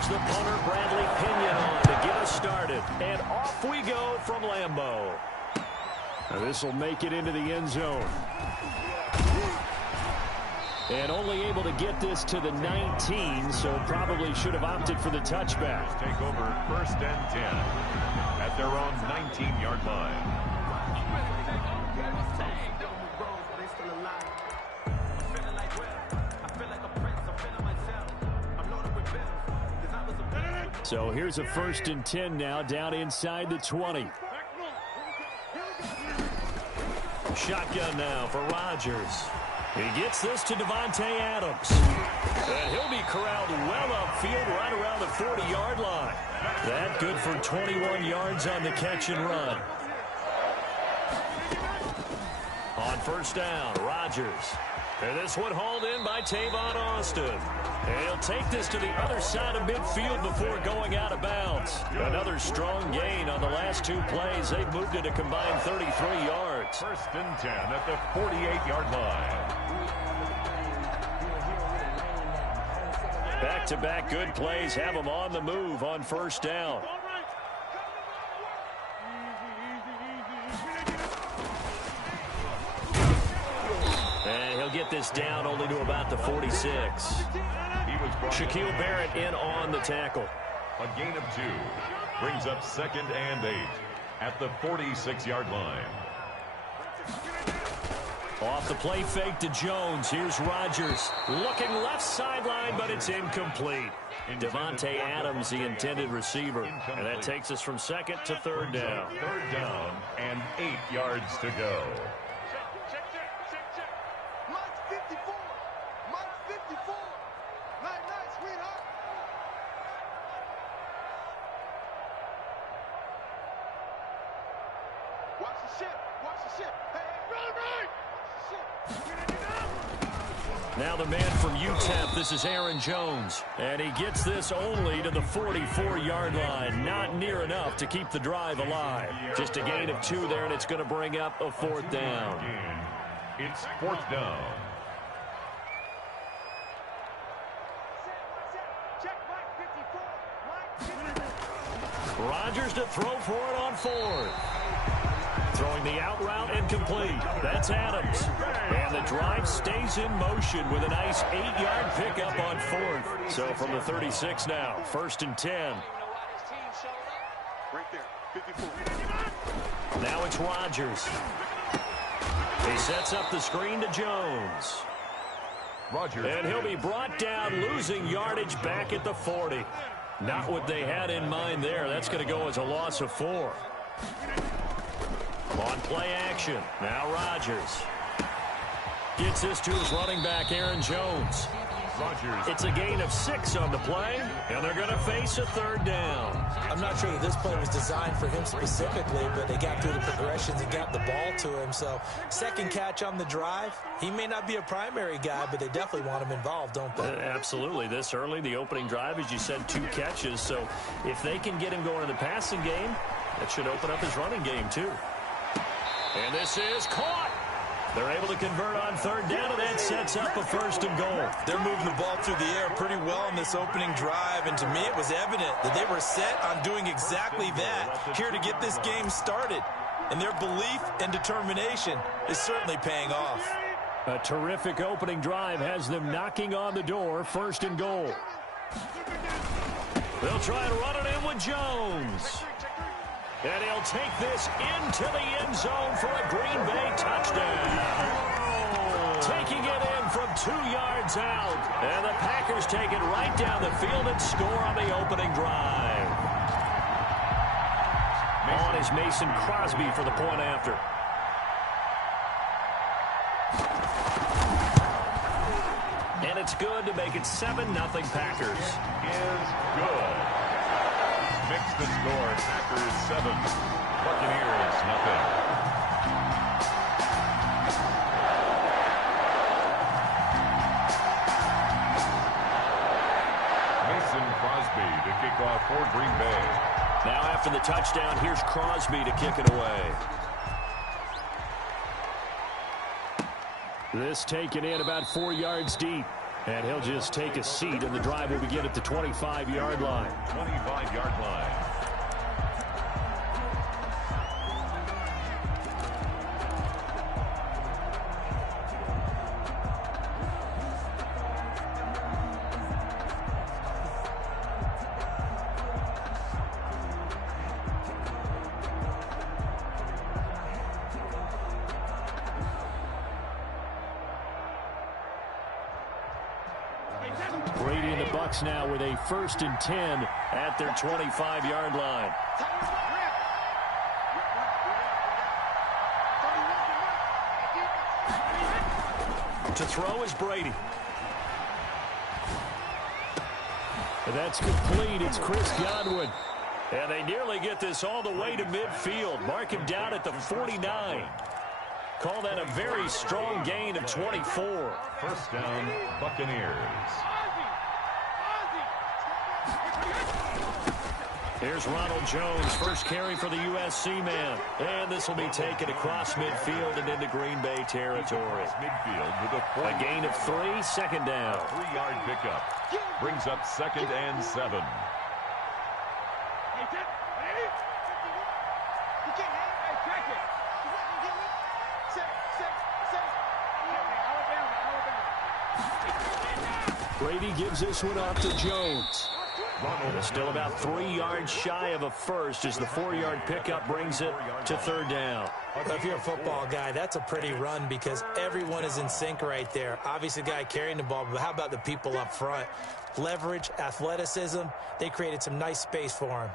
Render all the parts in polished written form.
Here's the punter, Bradley Pinion, on to get us started. And off we go from Lambeau. This will make it into the end zone. And only able to get this to the 19, so probably should have opted for the touchback. Take over 1st and 10 at their own 19-yard line. So here's a 1st and 10 now, down inside the 20. Shotgun now for Rodgers. He gets this to Davante Adams. And he'll be corralled well upfield right around the 40-yard line. That good for 21 yards on the catch and run. On 1st down, Rodgers. And this one hauled in by Tavon Austin. And he'll take this to the other side of midfield before going out of bounds. Another strong gain on the last 2 plays. They've moved it a combined 33 yards. 1st and 10 at the 48-yard line. Back-to-back good plays have them on the move on 1st down. And he'll get this down only to about the 46. Shaquille Barrett in on the tackle. A gain of 2 brings up 2nd and 8 at the 46-yard line. Off the play fake to Jones. Here's Rodgers. Looking left sideline, but it's incomplete. Davante Adams, the intended receiver. And that takes us from 2nd to 3rd down. 3rd down and 8 yards to go. Now the man from UTEP, this is Aaron Jones. And he gets this only to the 44-yard line. Not near enough to keep the drive alive. Just a gain of 2 there, and it's going to bring up a 4th down. It's 4th down. Rodgers to throw for it on 4th. Throwing the out route and complete. That's Adams. And the drive stays in motion with a nice 8-yard pickup on 4th. So from the 36 now, 1st and 10. Now it's Rodgers. He sets up the screen to Jones. Rodgers. And he'll be brought down, losing yardage back at the 40. Not what they had in mind there. That's going to go as a loss of 4. On play action, now Rodgers. Gets this to his running back, Aaron Jones. Rodgers. It's a gain of 6 on the play, and they're going to face a 3rd down. I'm not sure that this play was designed for him specifically, but they got through the progressions and got the ball to him. So 2nd catch on the drive. He may not be a primary guy, but they definitely want him involved, don't they? Absolutely. This early, the opening drive, as you said, 2 catches. So if they can get him going in the passing game, that should open up his running game too. And this is caught. They're able to convert on 3rd down, and that sets up a 1st and goal. They're moving the ball through the air pretty well in this opening drive, and to me it was evident that they were set on doing exactly that here to get this game started. And their belief and determination is certainly paying off. A terrific opening drive has them knocking on the door, 1st and goal. They'll try to run it in with Jones. And he'll take this into the end zone for a Green Bay touchdown. Taking it in from 2 yards out. And the Packers take it right down the field and score on the opening drive. On is Mason Crosby for the point after. And it's good to make it 7-0 Packers. Is good. Mix the score. Packers 7. Buccaneers nothing. Mason Crosby to kick off for Green Bay. Now after the touchdown, here's Crosby to kick it away. This taken in about 4 yards deep. And he'll just take a seat, and the drive will begin at the 25-yard line. 25-yard line. Brady and the Bucs now with a 1st and 10 at their 25-yard line. To throw is Brady. And that's complete. It's Chris Godwin. And they nearly get this all the way to midfield. Mark him down at the 49. Call that a very strong gain of 24. First down, Buccaneers. Here's Ronald Jones, first carry for the USC man. And this will be taken across midfield and into Green Bay territory. Midfield with a gain of 3, 2nd down. 3-yard pickup. Brings up 2nd and 7. Brady gives this one off to Jones. Still about 3 yards shy of a first as the 4-yard pickup brings it to 3rd down. Well, if you're a football guy, that's a pretty run because everyone is in sync right there. Obviously, the guy carrying the ball, but how about the people up front? Leverage, athleticism, they created some nice space for him.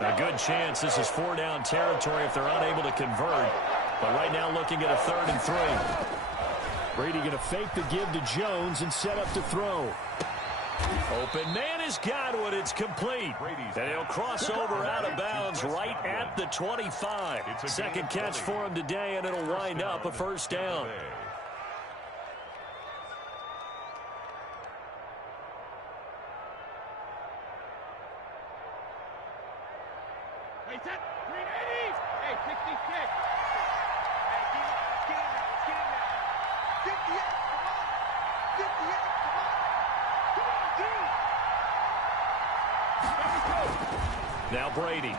A good chance this is 4-down territory if they're unable to convert. But right now looking at a 3rd and 3. Brady going to fake the give to Jones and set up to throw. Open man is Godwin. It's complete. And he'll cross over out of bounds right at the 25. 2nd catch for him today, and it'll wind up a 1st down. Hey, 380. Hey, 66. Now Brady.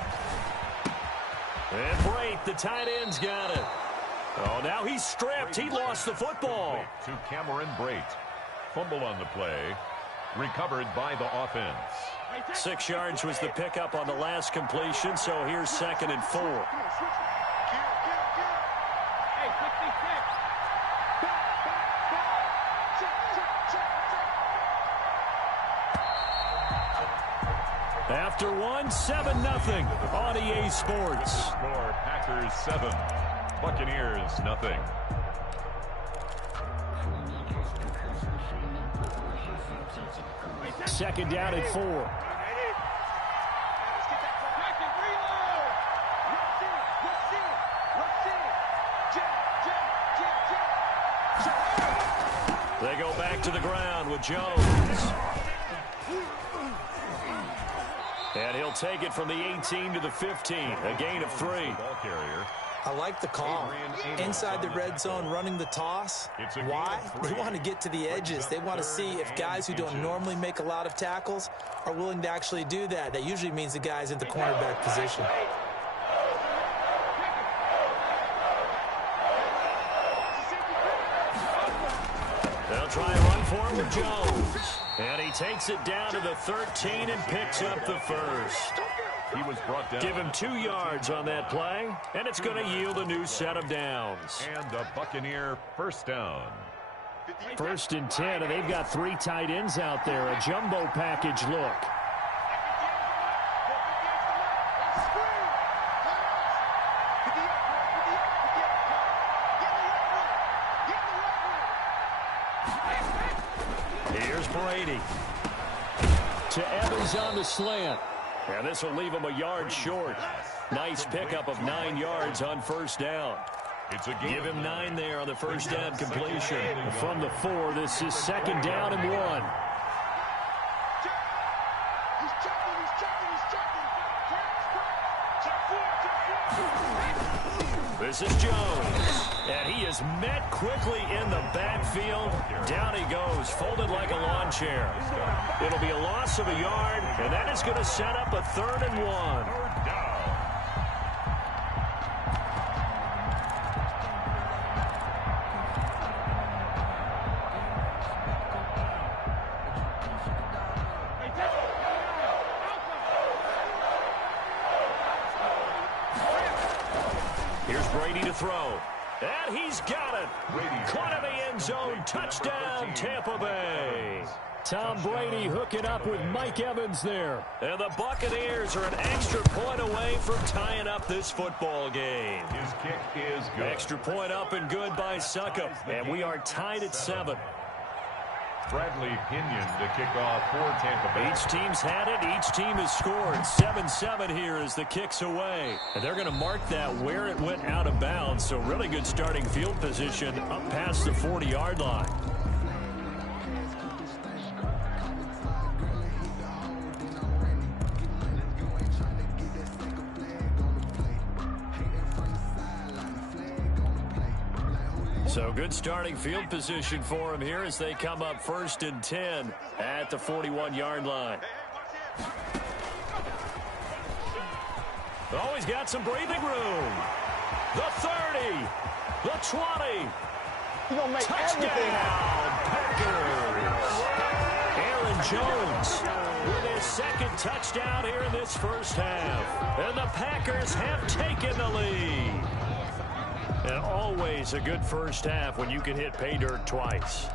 And Brate, the tight end's got it. Oh, now he's stripped. He lost the football. To Cameron Brate. Fumble on the play. Recovered by the offense. 6 yards was the pickup on the last completion, so here's 2nd and 4. Hey, 66. After 1, 7-0 on EA Sports. Score, Packers 7, Buccaneers nothing. Second down at 4. They go back to the ground with Jones. And he'll take it from the 18 to the 15. A gain of 3. Ball carrier. I like the call. Inside the red zone, running the toss. Why? They want to get to the edges. They want to see if guys who don't normally make a lot of tackles are willing to actually do that. That usually means the guy's in the cornerback position. They'll try and run for him with Jones. And he takes it down to the 13 and picks up the first. He was brought down. Give him 2 yards on that play, and it's going to yield a new set of downs. And a Buccaneer first down. 1st and 10, and they've got 3 tight ends out there. A jumbo package look. Here's Brady. To Evans on the slant. And this will leave him a yard short. Nice pickup of 9 yards on 1st down. Give him 9 there on the 1st down completion. From the 4, this is 2nd down and 1. This is Jones. And he is is met quickly in the backfield. Down he goes, folded like a lawn chair. It'll be a loss of a yard, and that is going to set up a 3rd and 1. Here's Brady to throw. And he's got it. Caught in the end zone. Touchdown, Tampa Bay. Tom Brady hooking up with Mike Evans there. And the Buccaneers are an extra point away from tying up this football game. His kick is good. Extra point up and good by Succop. And we are tied at 7. Bradley Pinion to kick off for Tampa Bay. Each team's had it. Each team has scored. 7-7 here as the kick's away. And they're going to mark that where it went out of bounds. So really good starting field position up past the 40-yard line. So good starting field position for him here as they come up 1st and 10 at the 41-yard line. Always got some breathing room. The 30, the 20. Touchdown, Packers. Aaron Jones with his 2nd touchdown here in this first half. And the Packers have taken the lead. And always a good first half when you can hit pay dirt twice.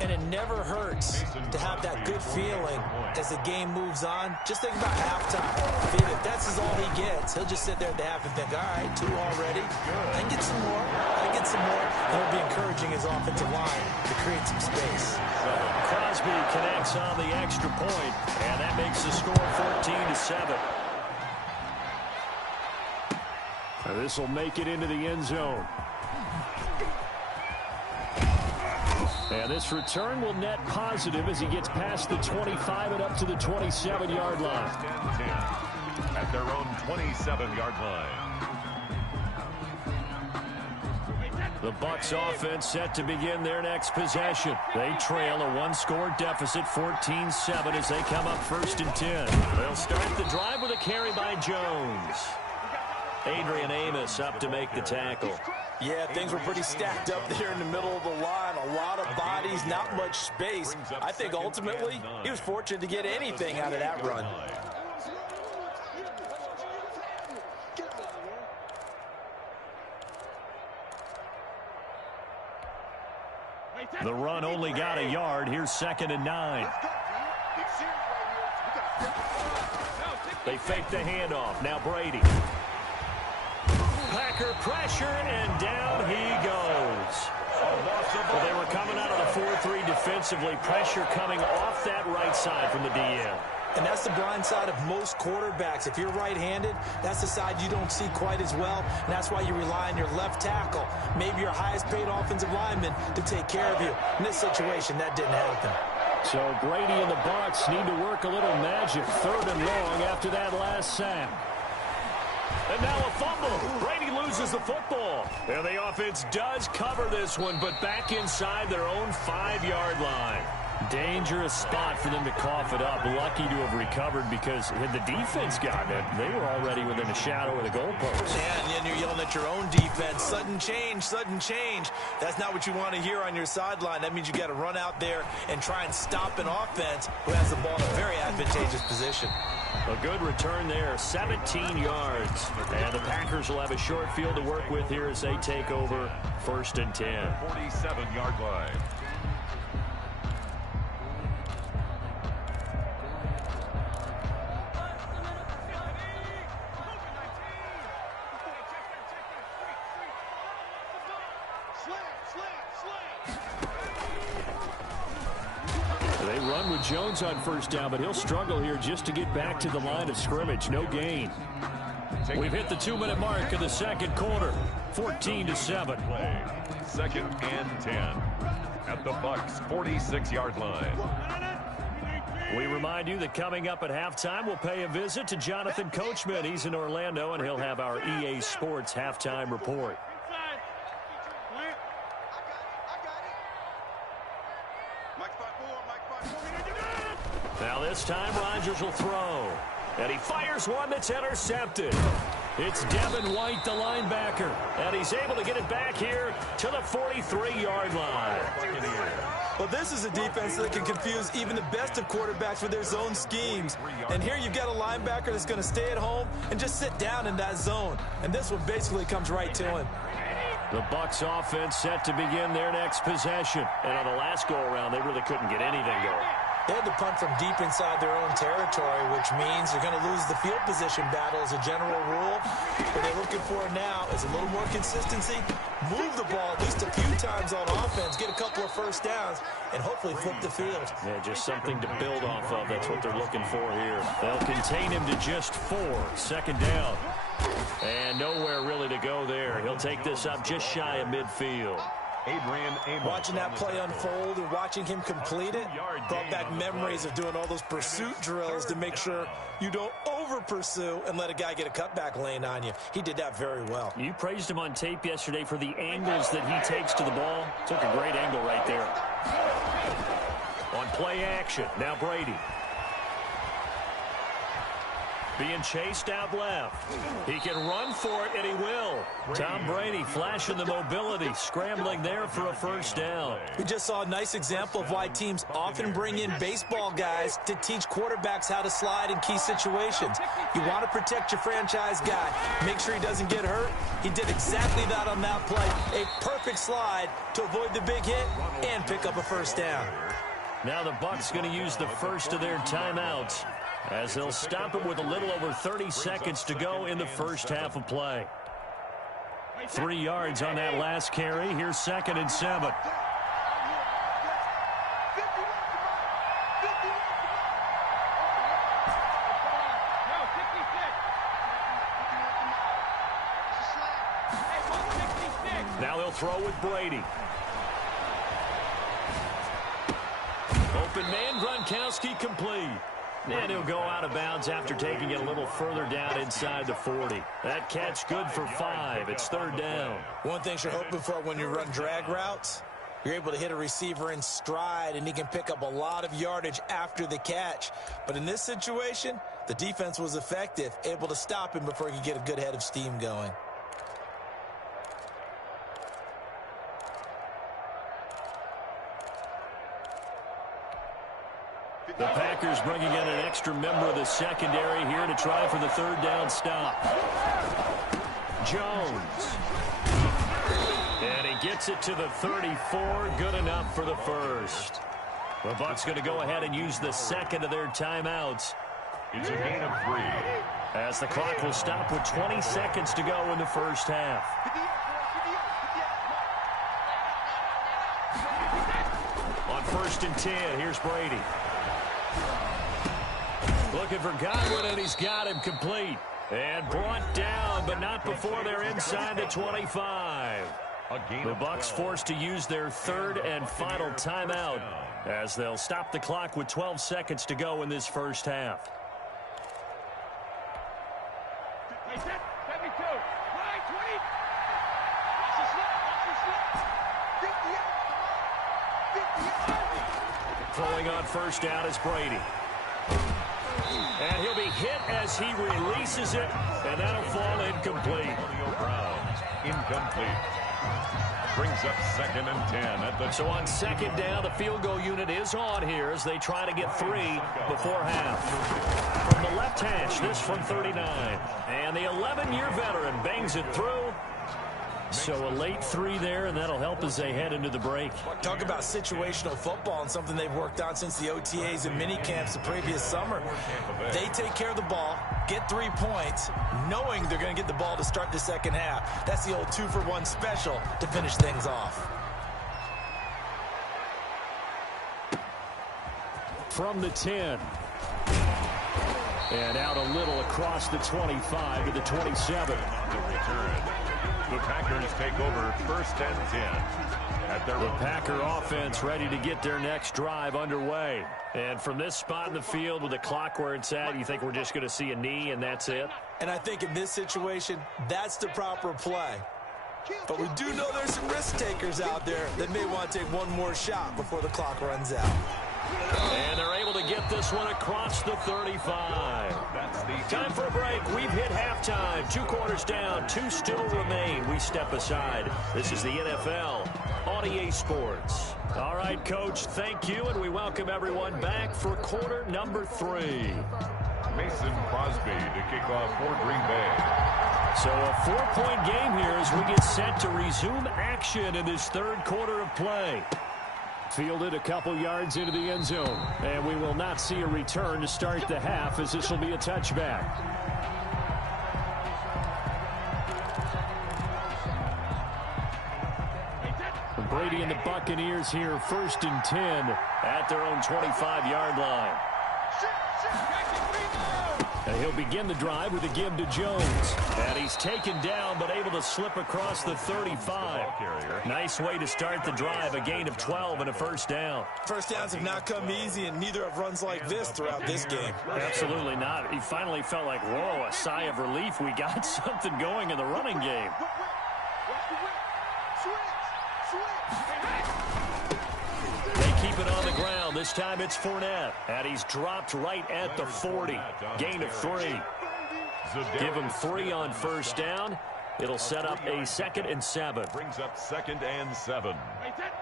And it never hurts to have that good feeling as the game moves on. Just think about halftime. If that's all he gets, he'll just sit there at the half and think, all right, 2 already. I can get some more. I can get some more. And it'll be encouraging his offensive line to create some space. Crosby connects on the extra point, and that makes the score 14-7. This will make it into the end zone. And this return will net positive as he gets past the 25 and up to the 27-yard line. At their own 27-yard line. The Bucs offense set to begin their next possession. They trail a 1-score deficit, 14-7, as they come up 1st and 10. They'll start the drive with a carry by Jones. Adrian Amos up to make the tackle. Yeah, things were pretty stacked up there in the middle of the line. A lot of bodies, not much space. I think ultimately he was fortunate to get anything out of that run. The run only got a yard. Here's 2nd and 9. They fake the handoff. Now Brady. Packer pressure, and down he goes. Well, they were coming out of the 4-3 defensively. Pressure coming off that right side from the DN. And that's the blind side of most quarterbacks. If you're right-handed, that's the side you don't see quite as well. And that's why you rely on your left tackle, maybe your highest-paid offensive lineman, to take care of you. In this situation, that didn't happen. So Brady and the Bucs need to work a little magic. 3rd and long after that last sack. And now a fumble. Brady loses the football. And the offense does cover this one, but back inside their own 5-yard line. Dangerous spot for them to cough it up. Lucky to have recovered because had the defense gotten it, they were already within a shadow of the goalpost. Yeah, and then you're yelling at your own defense. Sudden change, sudden change. That's not what you want to hear on your sideline. That means you got to run out there and try and stop an offense who has the ball in a very advantageous position. A good return there, 17 yards. And the Packers will have a short field to work with here as they take over 1st and 10. 47-yard line. They run with Jones on 1st down, but he'll struggle here just to get back to the line of scrimmage. No gain. We've hit the 2-minute mark of the 2nd quarter. 14-7. 2nd and 10 at the Bucs 46-yard line. We remind you that coming up at halftime, we'll pay a visit to Jonathan Coachman. He's in Orlando, and he'll have our EA Sports halftime report. Now this time Rodgers will throw. And he fires one that's intercepted. It's Devin White, the linebacker. And he's able to get it back here to the 43-yard line. Well, this is a defense that can confuse even the best of quarterbacks with their zone schemes. And here you've got a linebacker that's going to stay at home and just sit down in that zone. And this one basically comes right to him. The Bucs offense set to begin their next possession. And on the last go-around, they really couldn't get anything going. They had to punt from deep inside their own territory, which means they're going to lose the field position battle as a general rule. What they're looking for now is a little more consistency, move the ball at least a few times on offense, get a couple of first downs, and hopefully flip the field. Yeah, just something to build off of. That's what they're looking for here. They'll contain him to just 4. Second down. And nowhere really to go there. He'll take this up just shy of midfield. Watching that play unfold and watching him complete it brought back memories of doing all those pursuit drills to make sure you don't over-pursue and let a guy get a cutback lane on you. He did that very well. You praised him on tape yesterday for the angles that he takes to the ball. Took a great angle right there. On play action, now Brady. Being chased out left. He can run for it, and he will. Tom Brady flashing the mobility, scrambling there for a first down. We just saw a nice example of why teams often bring in baseball guys to teach quarterbacks how to slide in key situations. You want to protect your franchise guy. Make sure he doesn't get hurt. He did exactly that on that play. A perfect slide to avoid the big hit and pick up a first down. Now the Bucs going to use the first of their timeouts, as they'll stop it with a little over 30 seconds to go in the first half of play. 3 yards on that last carry. Here's 2nd and 7. Now they'll throw with Brady. Open man, Gronkowski complete. And he'll go out of bounds after taking it a little further down inside the 40. That catch good for 5. It's 3rd down. One thing you're hoping for when you run drag routes, you're able to hit a receiver in stride, and he can pick up a lot of yardage after the catch. But in this situation, the defense was effective, able to stop him before he could get a good head of steam going. The Packers bringing in an extra member of the secondary here to try for the 3rd down stop. Jones. And he gets it to the 34. Good enough for the first. The Bucs going to go ahead and use the 2nd of their timeouts. It's a gain of 3. As the clock will stop with 20 seconds to go in the first half. On 1st and 10, here's Brady. Looking for Godwin, and he's got him complete. And brought down, but not before they're inside the 25. The Bucs forced to use their 3rd and final timeout, as they'll stop the clock with 12 seconds to go in this first half. Hey, set, 72. Line 20. Throwing on 1st down is Brady. And he'll be hit as he releases it, and that'll fall incomplete. Incomplete. Brings up 2nd and 10 at the... So on 2nd down, the field goal unit is on here as they try to get 3 before half. From the left hash, this from 39. And the 11-year veteran bangs it through. So a late 3 there, and that'll help as they head into the break. Talk about situational football and something they've worked on since the OTAs and mini camps the previous summer. They take care of the ball, get 3 points, knowing they're going to get the ball to start the second half. That's the old 2-for-1 special to finish things off. From the 10. And out a little across the 25 to the 27. The Packers take over 1st and 10. At their The Packer offense ready to get their next drive underway. And from this spot in the field with the clock where it's at, you think we're just going to see a knee and that's it? And I think in this situation, that's the proper play. But we do know there's some risk takers out there that may want to take one more shot before the clock runs out. And they're able to get this one across the 35. Time for a break. We've hit halftime. 2 quarters down. 2 still remain. We step aside. This is the NFL on EA Sports. All right, Coach, thank you, and we welcome everyone back for quarter number 3. Mason Crosby to kick off for Green Bay. So a 4-point game here as we get set to resume action in this third quarter of play. Fielded a couple yards into the end zone, and we will not see a return to start the half as this will be a touchback. Brady and the Buccaneers here, 1st and 10 at their own 25-yard line. And he'll begin the drive with a give to Jones. And he's taken down but able to slip across the 35. Nice way to start the drive, a gain of 12 and a first down. First downs have not come easy, and neither have runs like this throughout this game. Absolutely not. He finally felt like, whoa, a sigh of relief. We got something going in the running game. Keep it on the ground. This time it's Fournette. And he's dropped right at the 40. Gain of 3. Give him 3 on first down. It'll set up a 2nd and 7. Brings up 2nd and 7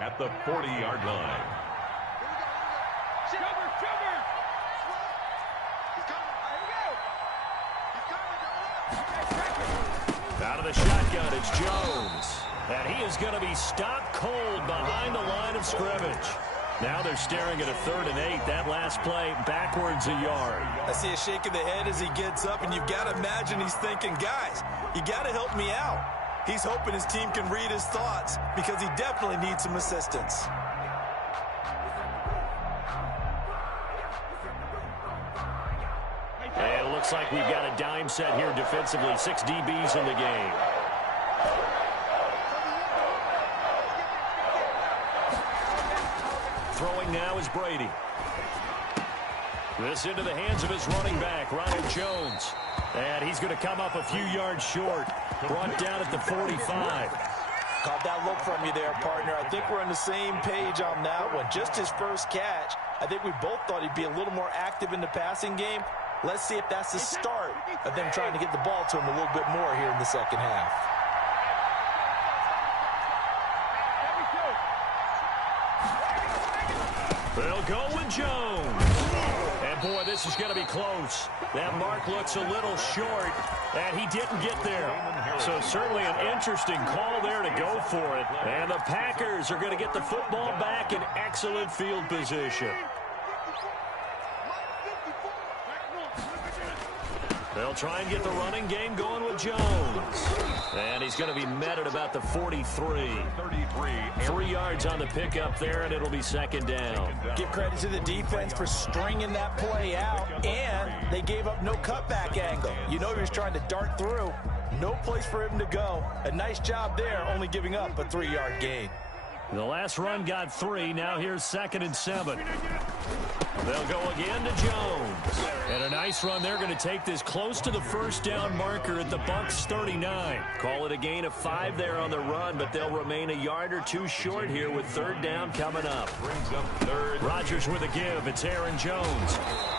at the 40-yard line. Out of the shotgun, it's Jones. And he is going to be stopped cold behind the line of scrimmage. Now they're staring at a 3rd and 8. That last play backwards a yard. I see a shake of the head as he gets up, and you've got to imagine he's thinking, guys, you got to help me out. He's hoping his team can read his thoughts because he definitely needs some assistance. And it looks like we've got a dime set here defensively. 6 DBs in the game. Throwing now is Brady. This into the hands of his running back, Ronald Jones. And he's going to come up a few yards short. Brought down at the 45. Caught that look from you there, partner. I think we're on the same page on that one. Just his first catch. I think we both thought he'd be a little more active in the passing game. Let's see if that's the start of them trying to get the ball to him a little bit more here in the second half. They'll go with Jones. And, boy, this is going to be close. That mark looks a little short, and he didn't get there. So certainly an interesting call there to go for it. And the Packers are going to get the football back in excellent field position. They'll try and get the running game going with Jones. And he's going to be met at about the 43. 3 yards on the pickup there, and it'll be 2nd down. Give credit to the defense for stringing that play out, and they gave up no cutback angle. You know he was trying to dart through. No place for him to go. A nice job there, only giving up a 3-yard gain. The last run got 3. Now here's 2nd and 7. They'll go again to Jones. And a nice run. They're going to take this close to the first down marker at the Bucs 39. Call it a gain of 5 there on the run, but they'll remain a yard or 2 short here with 3rd down coming up. Brings up 3rd. Rodgers with a give. It's Aaron Jones.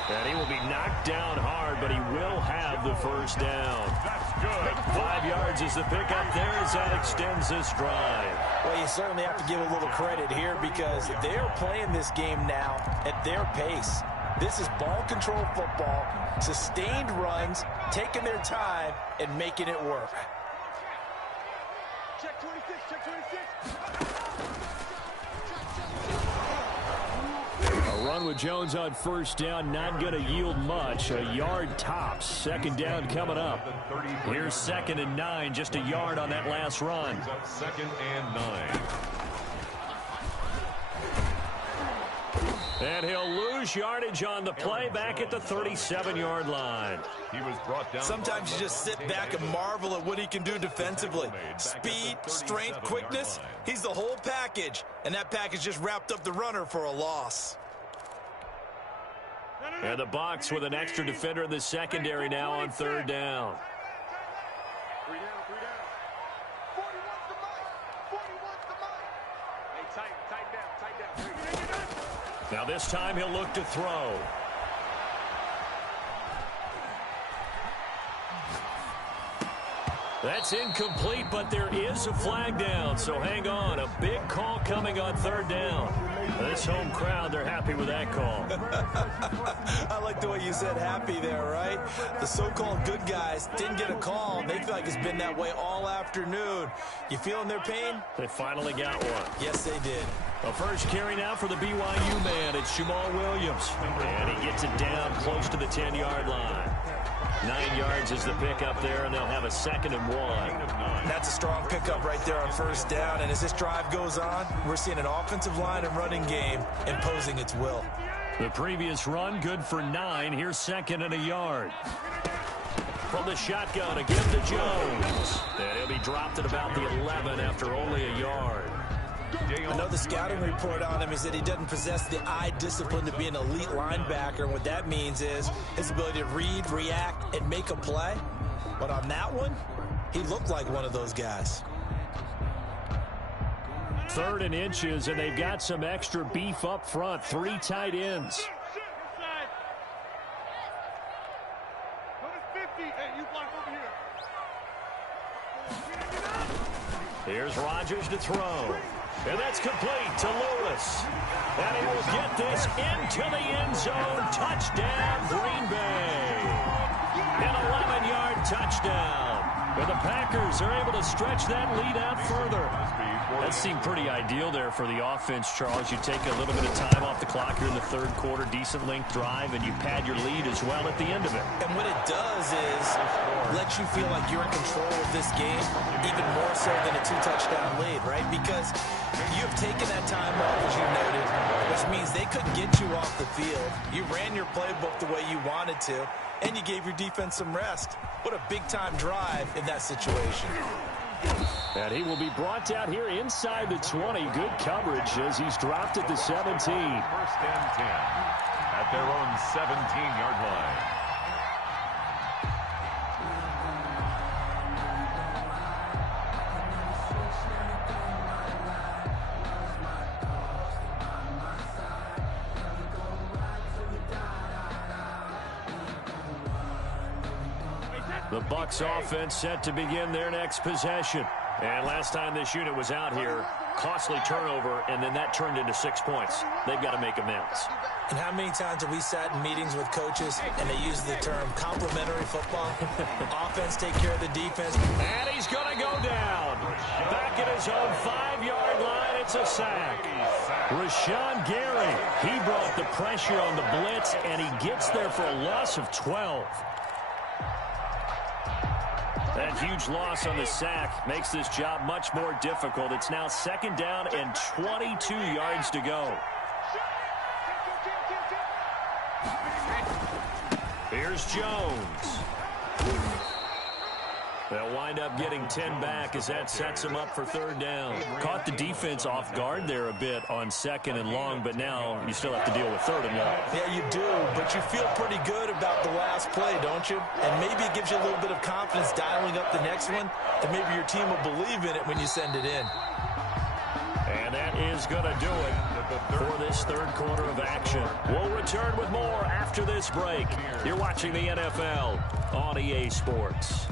And he will be knocked down hard, but he will have the first down. That's good. 5 yards is the pickup there as that extends this drive. Well, you certainly have to give a little credit here because they're playing this game now at their pace. This is ball control football, sustained runs, taking their time, and making it work. Check 26, check 26. A run with Jones on first down, not going to yield much. A yard tops. 2nd down coming up. Here's 2nd and 9, just a yard on that last run. Brings up 2nd and 9. And he'll lose yardage on the play back at the 37-yard line. He was brought down. Sometimes you just sit back and marvel at what he can do defensively. Speed, strength, quickness, he's the whole package. And that package just wrapped up the runner for a loss. And the Bucs with an extra defender in the secondary now on 3rd down. 3 down, 3 down. 41's the mic. 41's the mic. Now this time he'll look to throw. That's incomplete, but there is a flag down, so hang on. A big call coming on third down. This home crowd, they're happy with that call. I like the way you said happy there, right? The so-called good guys didn't get a call. They feel like it's been that way all afternoon. You feeling their pain? They finally got one. Yes, they did. A first carry now for the BYU man. It's Jamal Williams. And he gets it down close to the 10-yard line. 9 yards is the pickup there, and they'll have a 2nd and 1. That's a strong pickup right there on first down. And as this drive goes on, we're seeing an offensive line and running game imposing its will. The previous run, good for 9. Here's 2nd and a yard. From the shotgun, again to Jones. And he'll be dropped at about the 11 after only a yard. I know the scouting report on him is that he doesn't possess the eye discipline to be an elite linebacker. And what that means is his ability to read, react, and make a play. But on that one, he looked like one of those guys. 3rd and inches, and they've got some extra beef up front. 3 tight ends. Here's Rodgers to throw. And that's complete to Lewis. And he will get this into the end zone. Touchdown, Green Bay. An 11-yard touchdown. Where the Packers are able to stretch that lead out further. That seemed pretty ideal there for the offense, Charles. You take a little bit of time off the clock here in the 3rd quarter, decent length drive, and you pad your lead as well at the end of it. And what it does is let you feel like you're in control of this game, even more so than a 2-touchdown lead, right? Because you have taken that time off, as you noted, which means they couldn't get you off the field. You ran your playbook the way you wanted to, and you gave your defense some rest. What a big-time drive in that situation. And he will be brought out here inside the 20. Good coverage as he's dropped at the 17. 1st and 10 at their own 17-yard line. The Bucs offense set to begin their next possession. And last time this unit was out here, costly turnover, and then that turned into 6 points. They've got to make amends. And how many times have we sat in meetings with coaches and they use the term complementary football? Offense take care of the defense. And he's going to go down. Back at his own 5-yard line, it's a sack. Rashawn Gary, he brought the pressure on the blitz, and he gets there for a loss of 12. That huge loss on the sack makes this job much more difficult. It's now 2nd down and 22 yards to go. Here's Jones. They'll wind up getting 10 back as that sets them up for 3rd down. Caught the defense off guard there a bit on 2nd and long, but now you still have to deal with 3rd and long. Yeah, you do, but you feel pretty good about the last play, don't you? And maybe it gives you a little bit of confidence dialing up the next one, and maybe your team will believe in it when you send it in. And that is going to do it for this 3rd quarter of action. We'll return with more after this break. You're watching the NFL on EA Sports.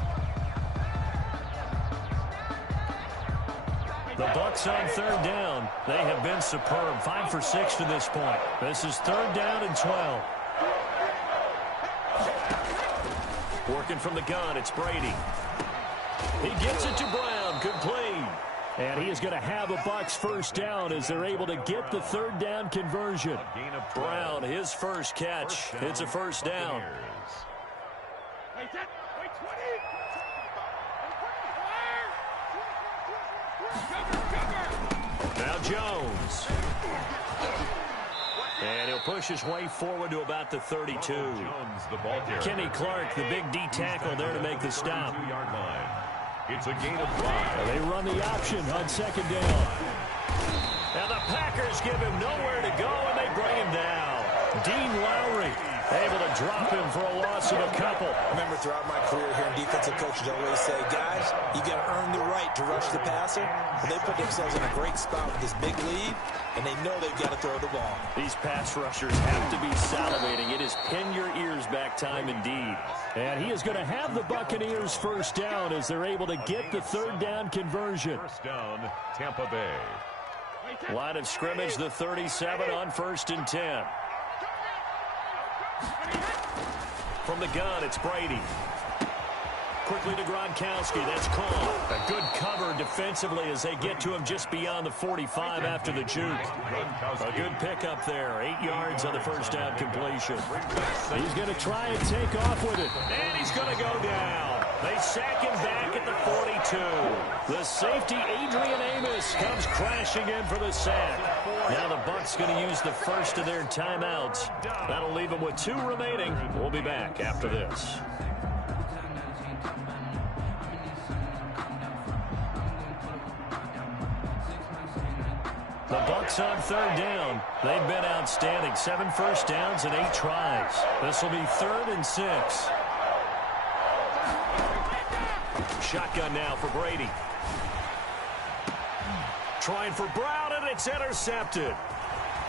The Bucs on 3rd down. They have been superb. 5 for 6 to this point. This is 3rd down and 12. Working from the gun, it's Brady. He gets it to Brown, complete. And he is going to have a Bucs 1st down as they're able to get the 3rd down conversion. Brown, his first catch. It's a 1st down. Now Jones. And he'll push his way forward to about the 32. Kenny Clark, the big D tackle there to make the stop. It's a gain of 5. They run the option on 2nd down. And the Packers give him nowhere to go, and they bring him down. Dean Lowry. Able to drop him for a loss of a couple. Remember, throughout my career here in defensive coaches always say, guys, you got to earn the right to rush the passer. And they put themselves in a great spot with this big lead, and they know they've got to throw the ball. These pass rushers have to be salivating. It is pin your ears back time indeed. And he is going to have the Buccaneers first down as they're able to get the third down conversion. First down, Tampa Bay. Line of scrimmage, the 37 on 1st and 10. From the gun, it's Brady. Quickly to Gronkowski. That's caught. A good cover defensively as they get to him just beyond the 45 after the juke. A good pickup there. 8 yards on the first down completion. He's going to try and take off with it. And he's going to go down. They sack him back at the 42. The safety, Adrian Amos, comes crashing in for the sack. Now the Bucs going to use the first of their timeouts. That'll leave them with 2 remaining. We'll be back after this. The Bucs on 3rd down. They've been outstanding. 7 first downs and 8 tries. This will be 3rd and 6. Shotgun now for Brady. Trying for Brown, and it's intercepted.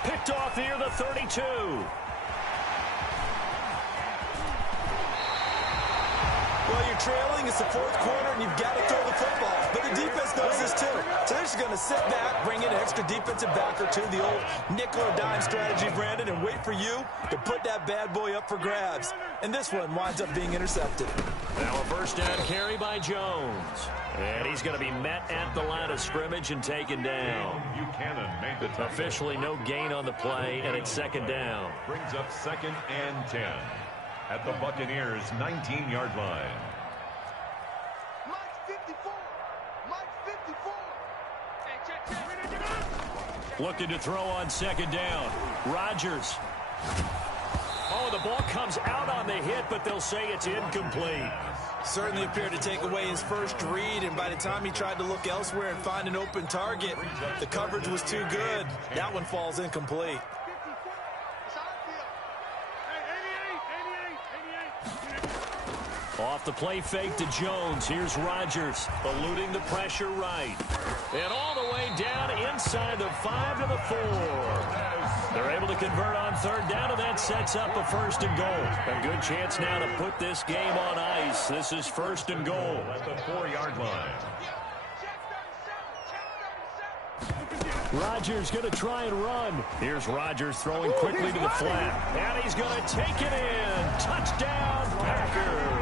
Picked off near the 32. Well, you're trailing. It's the 4th quarter, and you've got to throw the football. But the defense knows this, too. So they're just going to sit back, bring in an extra defensive back or two, the old nickel or dime strategy, Brandon, and wait for you to put that bad boy up for grabs. And this one winds up being intercepted. Now a first down carry by Jones. And he's going to be met at the line of scrimmage and taken down. Buchanan made the tackle. Officially no gain on the play, and it's 2nd down. Brings up 2nd and 10 at the Buccaneers' 19-yard line. Mike 54. Mike 54. Hey, check. Looking to throw on 2nd down. Rodgers. Oh, the ball comes out on the hit, but they'll say it's incomplete. Certainly appeared to take away his first read, and by the time he tried to look elsewhere and find an open target, the coverage was too good. That one falls incomplete. Off the play fake to Jones. Here's Rodgers, eluding the pressure right. And all the way down inside the 5 to the 4. They're able to convert on 3rd down, and that sets up a 1st and goal. A good chance now to put this game on ice. This is 1st and goal. At the 4-yard line. Rodgers going to try and run. Here's Rodgers throwing quickly to the flat. And he's going to take it in. Touchdown, Packers.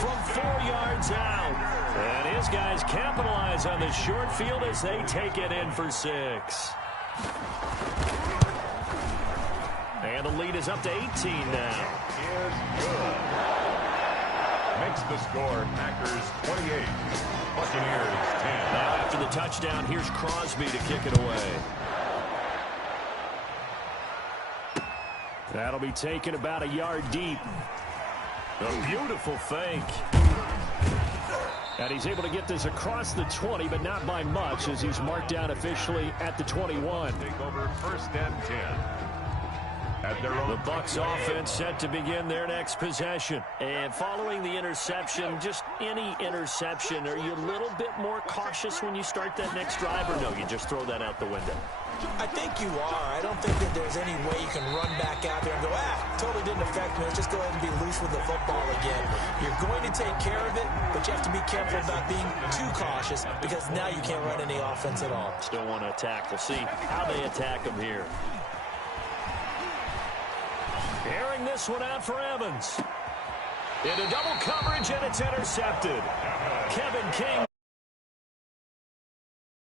From 4 yards out. And his guys capitalize on the short field as they take it in for 6. And the lead is up to 18 now. Is good. Makes the score Packers 28, Buccaneers 10. Now after the touchdown, here's Crosby to kick it away. That'll be taken about a yard deep. A beautiful fake. And he's able to get this across the 20, but not by much, as he's marked down officially at the 21. Take over 1st and 10. At their own The Bucs offense set to begin their next possession. And following the interception, just any interception, are you a little bit more cautious when you start that next drive, or no, you just throw that out the window? I think you are. I don't think that there's any way you can run back out there and go, totally didn't affect me. Let's just go ahead and be loose with the football again. You're going to take care of it, but you have to be careful about being too cautious because now you can't run any offense at all. Still want to attack. We'll see how they attack them here. Airing this one out for Evans. Into double coverage, and it's intercepted. Kevin King.